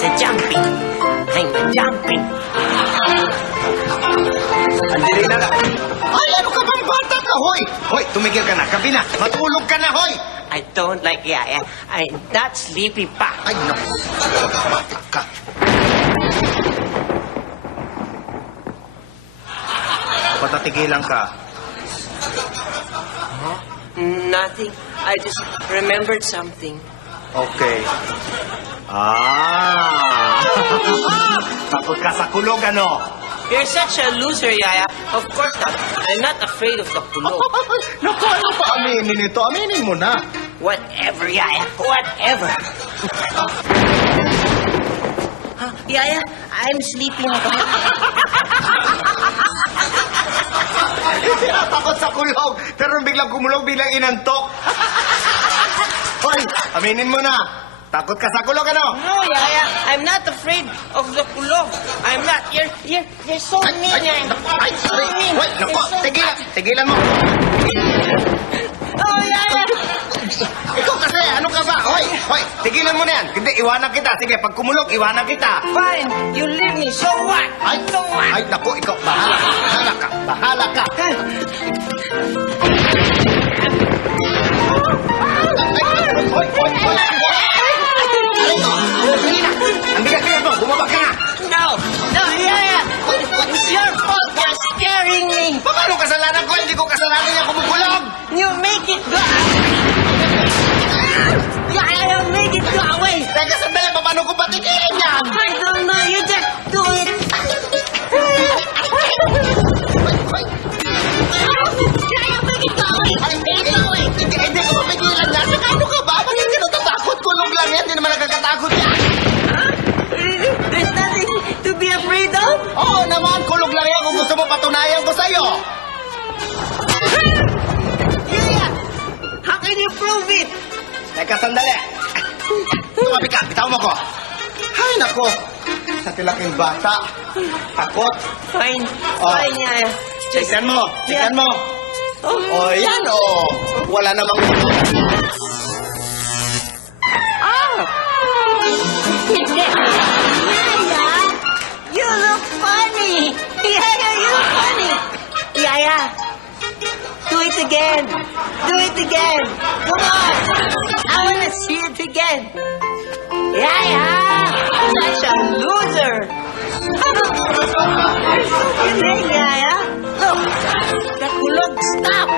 is a jumping. I'm a jumping. Andili na lang. Ay, ano ka bang bata ka, hoy? Hoy, tumigil ka na. Gabi na. Matulog ka na, hoy. I don't like Yaya. I'm not sleepy pa. Ay, naku. Bata ka. Patatigilan ka. Nothing. I just remembered something. Okay. Ah! Takot ka sa kulog, ano? You're such a loser, Yaya. Of course not. I'm not afraid of the kulog. Naku, ano pa aminin ito? Aminin mo na. Whatever, Yaya. Whatever. Huh, Yaya, I'm sleeping. Takot sa kulog. Pero biglang kumulog, biglang inantok. Aminin mo na. Takot ka sa kulog, ano? No, Yaya, I'm not afraid of the kulog. I'm not. You're, you're, you're so Ay, mean, ay, Yaya. ay, So ay, mean. hoy, naku, You're so tigilan, tigilan mo. Oh, Yaya. Ikaw kasi, ano ka ba? Hoy, hoy, tigilan mo na yan. Hindi, iwanan kita. Sige, pag kumulog, iwanan kita. Fine, you leave me. So what? Ay, so kasalanan yung kumugulog. You make it go. Yaya, make it go away. Teka, sandali, paano ko patigilan yan? I don't know. You just do it. Away. away. hindi, ko mapigilan yan. Ano ka ba? Bakit ka natatakot? Kulog lang yan, hindi naman nakakatakot yan. Teka, sandali. Tumabi ka, bitaw mo ko. Ay, nako. Sa tilaking bata. Takot. Fine, Oh. fine, Yaya. Just Tignan mo, tignan mo. Oh, O, yan, o. Wala namang... Oh! Yaya, you look funny. Yaya, you look funny. Yaya, do it again. Do it again. Come on. I want to see it again. Yaya, such a loser. You're so kidding, Yaya. Look, the kulog stop.